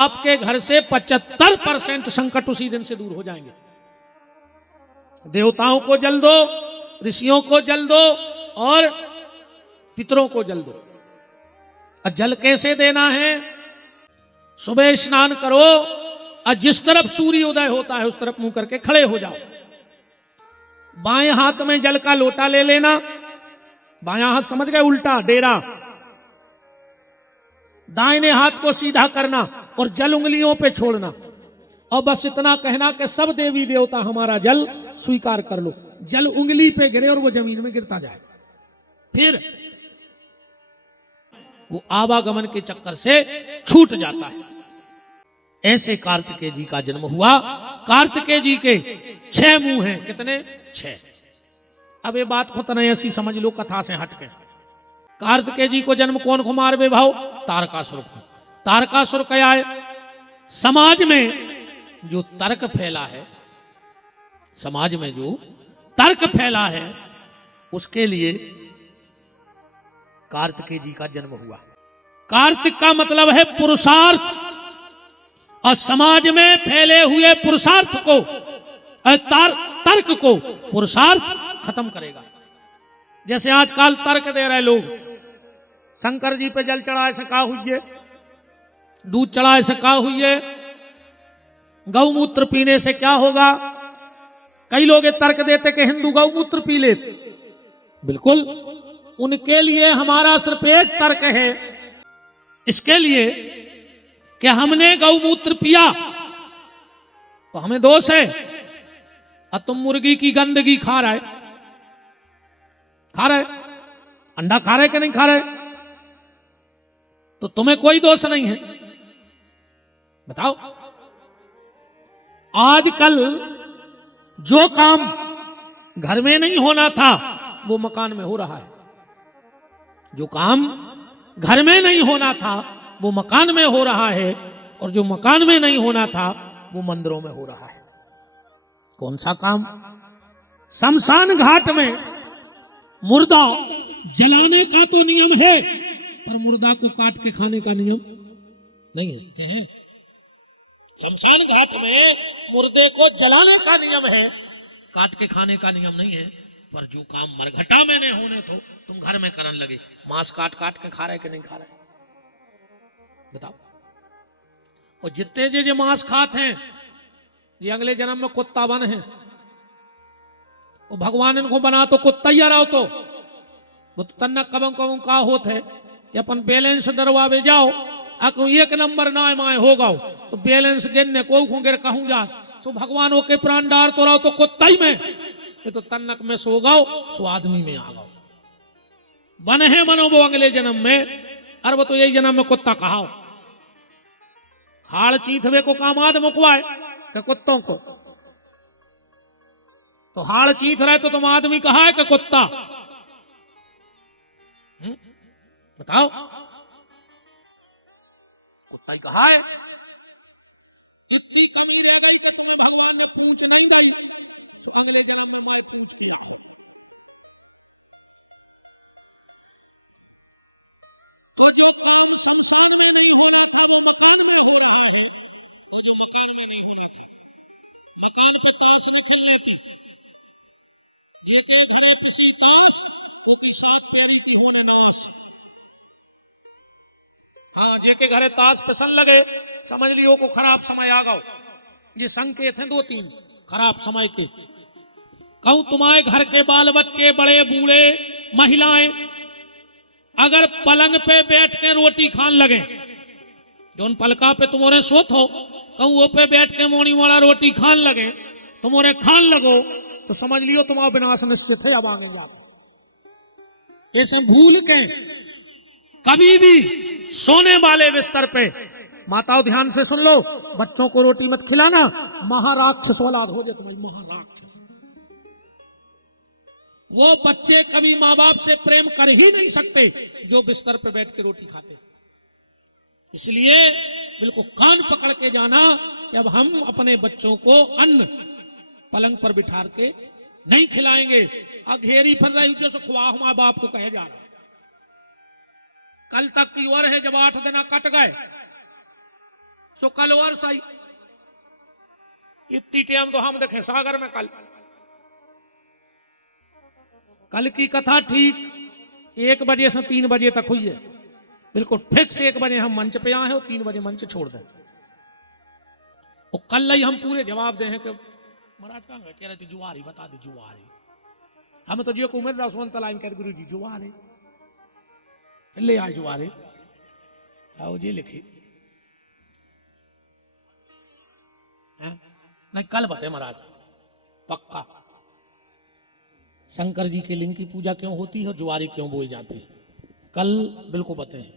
आपके घर से 75% संकट उसी दिन से दूर हो जाएंगे। देवताओं को जल दो, ऋषियों को जल दो और पितरों को जल दो। और जल कैसे देना है? सुबह स्नान करो और जिस तरफ सूर्य उदय होता है उस तरफ मुंह करके खड़े हो जाओ। बाएं हाथ में जल का लोटा ले लेना, बायां हाथ समझ गए उल्टा डेरा, दाहिने हाथ को सीधा करना और जल उंगलियों पे छोड़ना और बस इतना कहना कि सब देवी देवता हमारा जल स्वीकार कर लो। जल उंगली पे गिरे और वो जमीन में गिरता जाए, फिर वो आवागमन के चक्कर से छूट जाता है। ऐसे कार्तिकेय जी का जन्म हुआ। कार्तिकेय जी के 6 मुंह हैं। कितने? 6। अब ये बात को तने ऐसी समझ लो कथा से हटके। कार्तिकेय जी को जन्म कौन को मार भाव? तारकासुर को। तारकासुर क्या है? समाज में जो तर्क फैला है, समाज में जो तर्क फैला है उसके लिए कार्तिकेय जी का जन्म हुआ। कार्तिक का मतलब है पुरुषार्थ, और समाज में फैले हुए पुरुषार्थ को तर्क को पुरुषार्थ खत्म करेगा। जैसे आजकल तर्क दे रहे लोग, शंकर जी पे जल चढ़ाए से का हुई, दूध चढ़ाए से का हुई, गौमूत्र पीने से क्या होगा। कई लोग ये तर्क देते कि हिंदू गौमूत्र पी ले। बिल्कुल, उनके लिए हमारा सिर्फ एक तर्क है, इसके लिए कि हमने गौमूत्र पिया तो हमें दोष है, और तुम मुर्गी की गंदगी खा रहे, अंडा खा रहे कि नहीं खा रहे, तो तुम्हें कोई दोष नहीं है। बताओ, आजकल जो काम घर में नहीं होना था वो मकान में हो रहा है। जो काम घर में नहीं होना था वो मकान में हो रहा है, और जो मकान में नहीं होना था वो मंदिरों में हो रहा है। कौन सा काम? शमशान घाट में मुर्दा जलाने का तो नियम है, पर मुर्दा को काट के खाने का नियम नहीं है। शमशान घाट में मुर्दे को जलाने का नियम है, काट के खाने का नियम नहीं है। पर जो काम मरघटा में नहीं होने तो तुम घर में करने लगे। मांस काट काट के खा रहे कि नहीं खा रहे? बताओ। और जितने जे मांस खाते हैं ये अगले जन्म में कुत्ता बन है। वो भगवान इनको बना तो कुत्ता ही रहो, तो वो तो तन्ना कबम कबम का होत है। अपन बैलेंस दरवावे जाओ, अको एक नंबर ना माए होगा तो बैलेंस गिनने को गिर कहूं जा, सो भगवान वो के प्राण डार तो रहो तो कुत्ता ही में, ये तो तन्नक में सो गाओ सो आदमी में आ गाओ। बन है मनो वो अगले जन्म में, अरे वो तो यही जन्म में कुत्ता कहा। हाड़ चीथवे को काम आद मुकवाए कि कुत्तों को, तो हाड़ चीथ रहे तो तुम आदमी कहा है कि कुत्ता? बताओ, कुत्ता ही कहा है। इतनी कमी रह गई कि तुम्हें भगवान ने पूंछ नहीं दी, तो अगले जन्म में मैं पूंछ किया। और जो काम शमशान में नहीं होना था वो मकान में हो रहा है, और जो मकान में नहीं होना था, मकान पे ताश न खेल लेते, ये के घरे पिसी ताश वो की 7 पैरी की होने नाश। हाँ, जे के घरे ताश पसंद लगे समझ लियो को खराब समय आ गओ। ये संकेत हैं 2-3 खराब समय के। कहूं तुम्हारे घर के बाल बच्चे, बड़े बूढ़े, महिलाएं अगर पलंग पे बैठ के रोटी खान लगे, जोन पलका पे तुम्हारे सोत हो, कहूं वो पे बैठ के मोनी मोड़ा रोटी खान लगे, तुम्हारे खान लगो तो समझ लियो तुम्हारा विनाश निश्चित है। अब आगे जाते ये सब भूल के कभी भी सोने वाले बिस्तर पे, माताओं ध्यान से सुन लो, बच्चों को रोटी मत खिलाना, महाराक्षस औलाद हो जाए तुम्हारी, महाराक्षस। वो बच्चे कभी माँ बाप से प्रेम कर ही नहीं सकते जो बिस्तर पर बैठ के रोटी खाते। इसलिए बिल्कुल कान पकड़ के जाना कि अब हम अपने बच्चों को अन्न पलंग पर बिठा के नहीं खिलाएंगे। घेरी फिर रही जैसे ख्वाह माँ बाप को कहे जा रहा। कल तक की ओर है जब 8 दिन कट गए, सो कल और सही इतनी टाइम तो हम देखें सागर में कल की कथा ठीक 1 बजे से 3 बजे तक हुई है, बिल्कुल फिक्स 1 बजे हम मंच पे आए हैं और 3 बजे मंच छोड़ दें। और कल ही हम पूरे जवाब दे हैं कि महाराज कहाँ कह रहे थे जुआरी, बता दे जुआरी। हम तो जो उम्र रसवन तलाइन कर गुरु जी जुआरे ले आए जुआरे आओ जी लिखे नहीं कल बते महाराज पक्का शंकर जी के लिंग की पूजा क्यों होती है और जुआरी क्यों बोई जाती है, कल बिल्कुल बते हैं,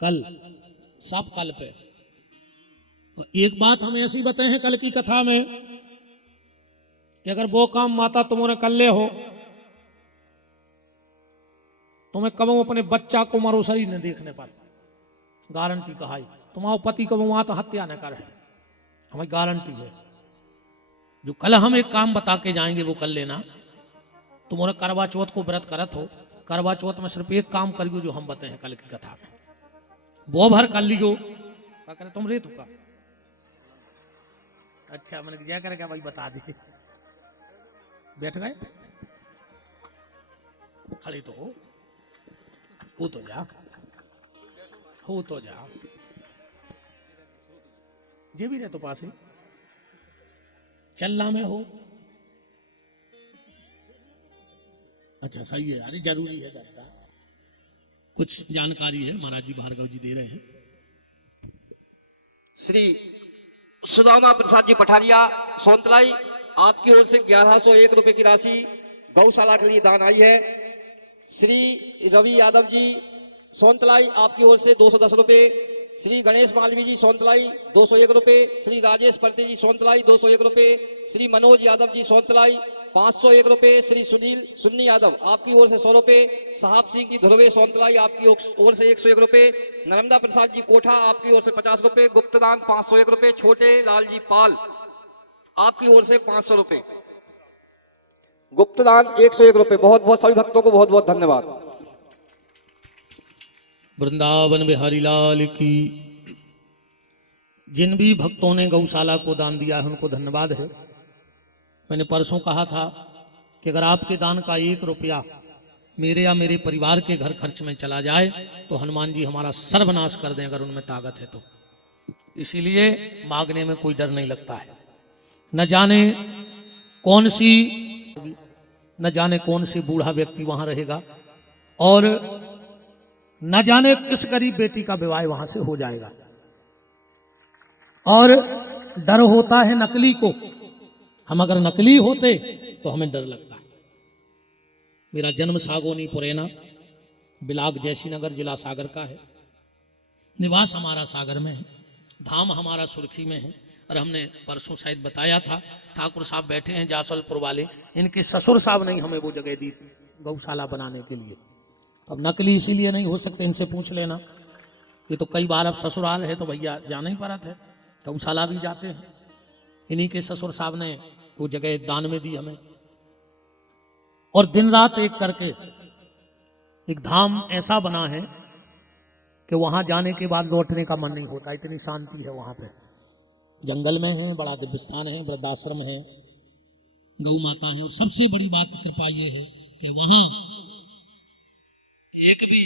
कल सब कल पे। एक बात हम ऐसी बताए हैं कल की कथा में कि अगर वो काम माता तुमने कर ले हो, तुम्हें कब अपने बच्चा को मरो शरीर न देखने पर गारंटी कहाई, तुम्हारा पति कब माता हत्या न करे, हमें गारंटी है। जो कल हम एक काम बता के जाएंगे वो कर लेना। तुम्हारे करवा चौथ को व्रत करत हो, करवा चौथ में सिर्फ एक काम करियो जो हम बताए हैं कल की कथा में, वो भर कर लियो। क्या करे तुम रेत का अच्छा मैंने क्या करेगा भाई बता दी, बैठ गए खड़े तो हो तो जा, हो तो जा, जे भी रहे तो पास ही चलना में हो। अच्छा सही है यार, जरूरी है दादा, कुछ जानकारी है महाराज जी भार्गव जी दे रहे हैं। श्री सुदामा प्रसाद जी पठारिया सोनतलाई, आपकी ओर से 1101 रुपए की राशि गौशाला के लिए दान आई है। श्री रवि यादव जी सोनतलाई, आपकी ओर से 210 रुपए। श्री गणेश मालवी जी सोनतलाई 201 रुपए। श्री राजेश पर्ते जी सोनतलाई 201 रुपए। श्री मनोज यादव जी सोनतलाई 501 रुपए। श्री सुनील सुन्नी यादव आपकी ओर से 100 रुपए। साहब सिंह जी धुरवे सोनतलाई आपकी ओर से 101 रुपए। नर्मदा प्रसाद जी कोठा आपकी ओर से 50 रुपए। गुप्तदान 501 रुपए। छोटे लाल जी पाल आपकी ओर से 500 रुपए। गुप्तदान 101 रुपए। बहुत बहुत सभी भक्तों को बहुत बहुत धन्यवाद। वृंदावन बिहारी लाल की। जिन भी भक्तों ने गौशाला को दान दिया है उनको धन्यवाद है। मैंने परसों कहा था कि अगर आपके दान का 1 रुपया मेरे या मेरे परिवार के घर खर्च में चला जाए तो हनुमान जी हमारा सर्वनाश कर दें अगर उनमें ताकत है तो। इसीलिए मांगने में कोई डर नहीं लगता है। न जाने कौन सी बूढ़ा व्यक्ति वहां रहेगा और न जाने किस गरीब बेटी का विवाह वहां से हो जाएगा। और डर होता है नकली को, हम अगर नकली होते तो हमें डर लगता। मेरा जन्म सागोनी पुरैना बिलाग जैसी नगर जिला सागर का है, निवास हमारा सागर में है, धाम हमारा सुर्खी में है। और हमने परसों शायद बताया था, ठाकुर साहब बैठे हैं जासलपुर वाले, इनके ससुर साहब ने हमें वो जगह दी गौशाला बनाने के लिए। अब नकली इसीलिए नहीं हो सकते, इनसे पूछ लेना। ये तो कई बार अब ससुराल है तो भैया जाना ही पड़ा था, गौशाला भी जाते हैं। इन्हीं के ससुर साहब ने वो जगह दान में दी हमें। और दिन रात एक करके एक धाम ऐसा बना है कि वहां जाने के बाद लौटने का मन नहीं होता, इतनी शांति है वहां पे। जंगल में है, बड़ा दिव्य स्थान है, वृद्धाश्रम है, गौ माता है। और सबसे बड़ी बात कृपा ये है कि वहां एक भी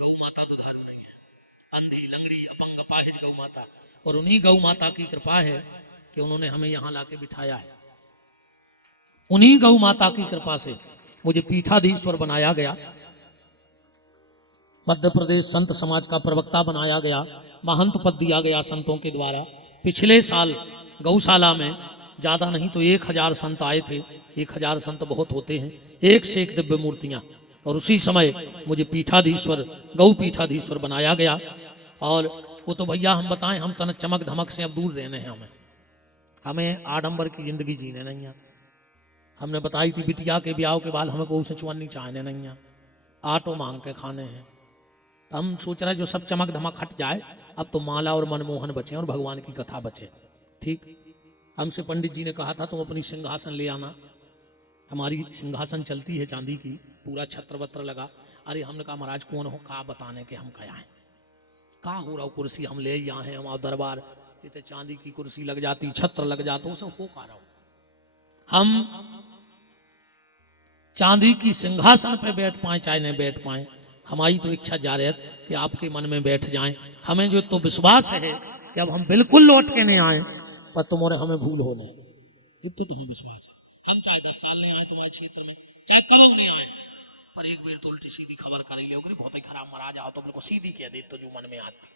गौ माता दुधारू नहीं है, अंधी लंगड़ी अपंग अपाहिज गौ माता। और उन्हीं गौ माता की कृपा है कि उन्होंने हमें यहाँ लाके बिठाया है। उन्हीं गौ माता की कृपा से मुझे पीठाधीश्वर बनाया गया, मध्य प्रदेश संत समाज का प्रवक्ता बनाया गया, महंत पद दिया गया संतों के द्वारा। पिछले साल गौशाला में ज्यादा नहीं तो 1000 संत आए थे। 1000 संत बहुत होते हैं, एक से एक दिव्य मूर्तियां। और उसी समय मुझे पीठाधीश्वर गौ पीठाधीश्वर बनाया गया। और वो तो भैया हम बताएं, हम तन चमक धमक से अब दूर रहने हैं। हमें आडंबर की जिंदगी जीने नहीं है। हमने बताई थी बिटिया के ब्याह के बाद हमें कोई सचवानी चाहने नहीं है, आटो मांग के खाने हैं। हम सोच रहे हैं जो सब चमक धमक हट जाए, अब तो माला और मनमोहन बचे और भगवान की कथा बचे। ठीक, हमसे पंडित जी ने कहा था तुम अपनी सिंहासन ले आना। हमारी सिंहासन चलती है चांदी की, पूरा छत्र वत्र लगा। अरे हमने कहा महाराज कौन हो, कहा बताने के हम क्या हैं। कहाँ हो रहा कुर्सी हम ले यहाँ हैं हमारा दरबार, ये तो चांदी की कुर्सी लग जाती, छत्र लग जाता, उसे हो का रहा हूं। हम चांदी की सिंहासन पे बैठ पाए चाहे नहीं बैठ पाए, हमारी तो इच्छा जा रही है कि आपके मन में बैठ जाएं। हमें जो तो विश्वास है कि अब हम बिल्कुल लौट के नहीं आए, पर तुम्हारे हमें भूल होना है, इतना तो हमें विश्वास है। हम चाहे 10 साल नहीं आए तुम्हारे क्षेत्र में, चाहे कब नहीं आए, पर एक बार तो उल्टी सीधी खबर कर ही लोगे, बहुत ही खराब मरा जाओ तो बिल्कुल सीधी कह दे तो जो मन में आती।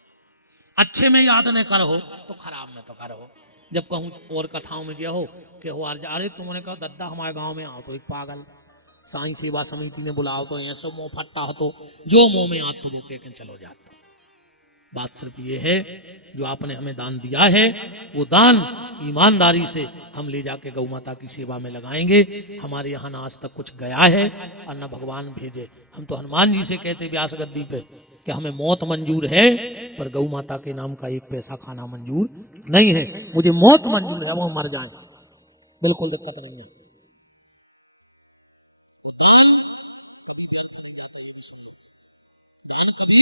अच्छे में याद न करो तो खराब में तो करो। जब कहूँ और कथाओं में जो हो कि हो अरे तुमने कहा दद्दा हमारे गांव में आओ तो एक पागल साईं सेवा समिति ने बुलाओ तो ऐसा मुंह फट्टा हो तो जो मुंह में आ तो वो कह के चलो जाता। बात सिर्फ ये है जो आपने हमें दान दिया है वो दान ईमानदारी से हम ले जाके गौ माता की सेवा में लगाएंगे। हमारे यहाँ ना आज तक कुछ गया है और न भगवान भेजे। हम तो हनुमान जी से कहते व्यास गद्दी पे कि हमें मौत मंजूर है पर गौ माता के नाम का एक पैसा खाना मंजूर नहीं है। मुझे मौत मंजूर है, वो मर जाए बिल्कुल दिक्कत नहीं है। कभी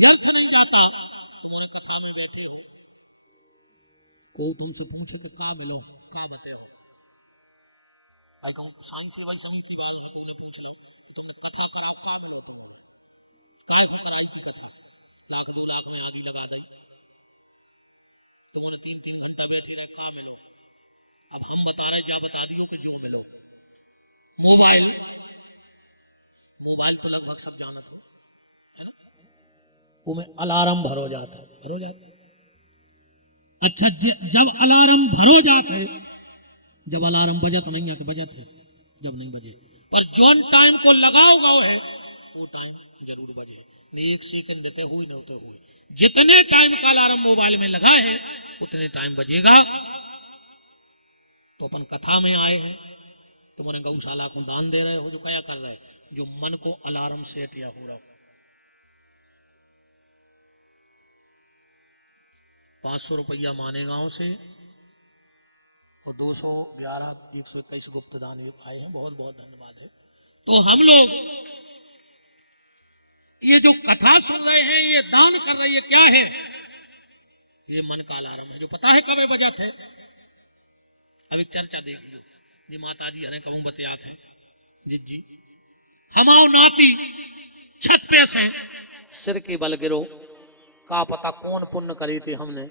व्यर्थ नहीं जाता। तुम्हारे कथा में बैठे हो कोई तुमसे पूछे कि क्या मिलो क्या बताओ, कहूँ साईं सेवा समिति वाले लोगों ने पूछ लो तुमने कथा खराब क्या मिलो, तुमने क्या कराई की कथा लाख 2 लाख में आगे लगा दे, तुम्हारे 3-3 घंटा बैठे रहे क्या मिलो। अब हम बता रहे जा बता दियो कि जो मिलो मोबाइल, मोबाइल तो लगभग सब जानते हो है ना, वो में अलार्म भरो जाता। अच्छा जब अलार्म भरो जाते, जब अलार्म बजत नहीं है कि बजत है, जब नहीं बजे पर जोन टाइम को लगाओ गो है वो टाइम जरूर बजे, नहीं 1 सेकंड देते हुए न होते हुए जितने टाइम का अलार्म मोबाइल में लगा है उतने टाइम बजेगा। तो अपन कथा में आए हैं, तुम्हारे गौशाला को दान दे रहे हो, जो क्या कर रहे हैं, जो मन को अलार्म सेट या हो रहा 500 रुपया माने गांव से और 211 121 गुप्त दान आए हैं, बहुत बहुत धन्यवाद है। तो हम लोग ये जो कथा सुन रहे हैं ये दान कर रहे हैं क्या है, ये मन का अलार्म है जो पता है कब बजा थे। अब एक चर्चा देखिए जी माता जी हरे कहूं बतियात है जी हमाओ नाती छत पे से सिर के बल गिरो, का पता कौन पुण्य करे थे हमने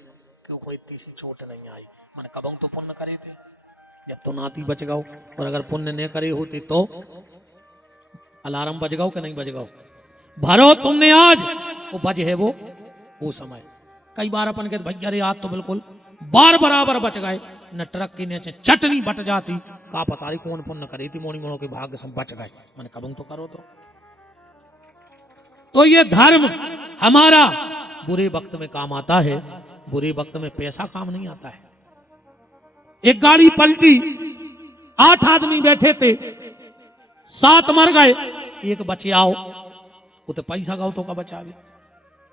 क्यों कोई इतनी सी चोट नहीं आई। मैंने कब तो पुण्य करे थे जब तो नाती बच गओ, और अगर पुण्य नहीं करे होती तो अलार्म बज गओ कि नहीं बज गओ। भरो तुमने आज वो बज है वो समय कई बार अपन के भैया रे आज तो बिल्कुल बार बराबर बच गए, न ट्रक की नीचे चटनी बट जाती, का पता रही कौन पुण्य करी थी, मोनी मोनों के भाग्य से बच गए। मैंने कब तो करो तो ये धर्म हमारा बुरे वक्त में काम आता है, बुरे वक्त में पैसा काम नहीं आता है। एक गाड़ी पलटी 8 आदमी बैठे थे, 7 मर गए, एक बचे आओ वो तो पैसा गाओ तो का बचावे,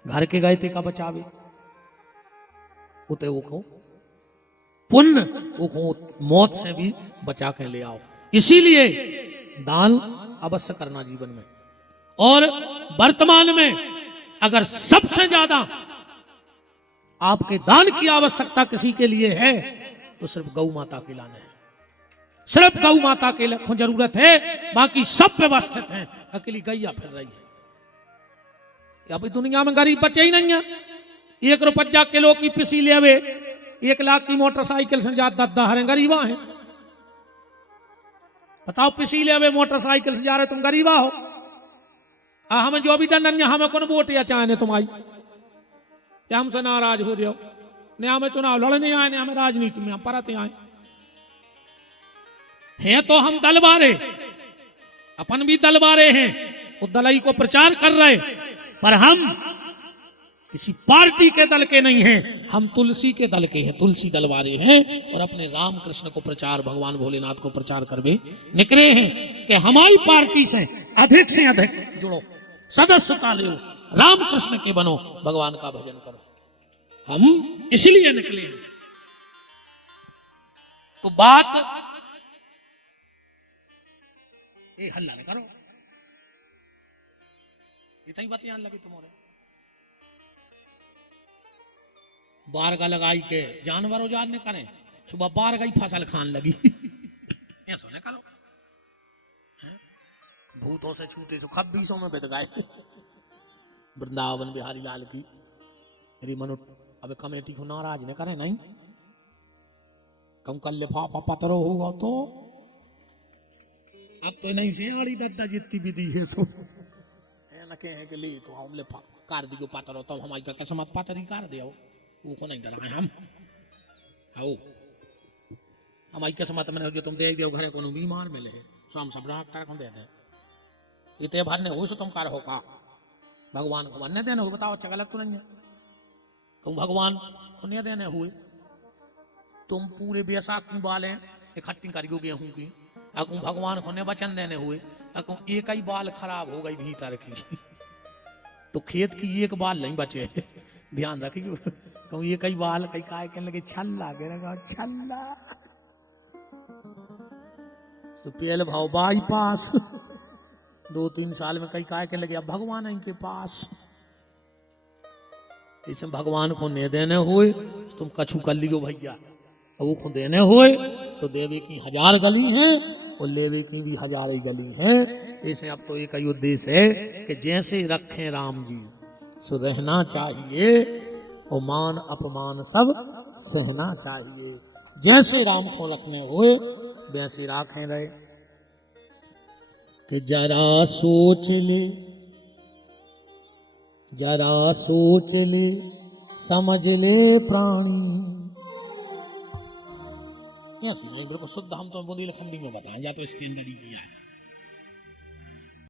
घर के गए थे का बचावे, उते वो को पुण्य वो को मौत से भी बचा के ले आओ। इसीलिए दान अवश्य करना जीवन में। और वर्तमान में अगर सबसे ज्यादा आपके दान की आवश्यकता किसी के लिए है तो सिर्फ गौ माता के लाने है, सिर्फ गौ माता के लिए जरूरत है, बाकी सब व्यवस्थित है। अकेली गैया फिर रही है, अभी दुनिया में गरीब बचे ही नहीं है। 1 रुपया किलो की पिसी ले आवे, 1 लाख की मोटरसाइकिल से ज्यादा दद्दा गरीबा है। बताओ पिसी ले आवे मोटरसाइकिल से जा रहे तुम गरीबा हो। हमें जो भी दंड हमें कौन वोट या चाहने तुम्हारी, क्या हमसे नाराज हो रहे हो, ने हमें चुनाव लड़ने आए, ने हमें राजनीति में परत आए हैं। तो हम दलबारे, अपन भी दलबारे हैं, वो दलई को प्रचार कर रहे, पर हम किसी पार्टी के दल के नहीं हैं, हम तुलसी के दल के हैं, तुलसी दलवारे हैं और अपने राम कृष्ण को प्रचार, भगवान भोलेनाथ को प्रचार करके निकले हैं कि हमारी पार्टी से अधिक जुड़ो, सदस्यता लो, राम कृष्ण के बनो, भगवान का भजन करो। हम इसलिए निकले हैं। तो बात ये हल्ला न करो, इतना ही बात यहाँ लगी तुम्हारे बारगा लगाई के जानवर उजाड़ ने करें, सुबह बारगा ही फसल खान लगी। ऐसा न करो, भूतों से छूटे सो खब्बीसों में बिद गए। वृंदावन बिहारी लाल की मेरी मनु अब कमेटी को नाराज न करे, नहीं कम कल लिफाफा पत्रो होगा तो अब तो नहीं से आड़ी दादा जितनी भी दी है सो न कहे के लिए तो हम लिफा कर दी को पत्रो तो हमारी का किस्मत पतरी कर दे वो को नहीं डराए हम आओ हमारी किस्मत में जो तुम देख दो घरे को बीमार मिले सो हम सब डॉक्टर को दे दे इतने भर ने हो सो तुम कर हो का भगवान को बनने देने हुए, बताओ अच्छा गलत तो नहीं है। तुम भगवान को नहीं देने हुए, तुम पूरे बैसाख की बालें इकट्ठी कर गेहूं की, अकुम भगवान को ने वचन देने हुए, अकुम एक ही बाल खराब हो गई भीतर की तो खेत की एक बाल नहीं बचे। ध्यान रखिए, तुम एक ही बाल कई काय कहने लगे छल्ला गिरेगा छल्ला तो पेल भाव बाईपास 2-3 साल में कई काय कहने लगे अब भगवान है इनके पास। इसमें भगवान को ने देने हुए तुम कछु कर लियो भैया, वो को देने हुए तो देवे की 1000 गली हैं और लेवे की भी 1000 ही गली हैं। ऐसे अब तो एक ही उद्देश्य है कि जैसे रखें राम जी सो रहना चाहिए और मान अपमान सब सहना चाहिए। जैसे राम को रखने हुए वैसे राखें रहे कि जरा सोच ले, जरा सोच ले समझ ले प्राणी। ऐसे नहीं बिल्कुल शुद्ध हम तो बुंदेलखंडी में बताएं, या तो स्टैंडर्ड ही किया है।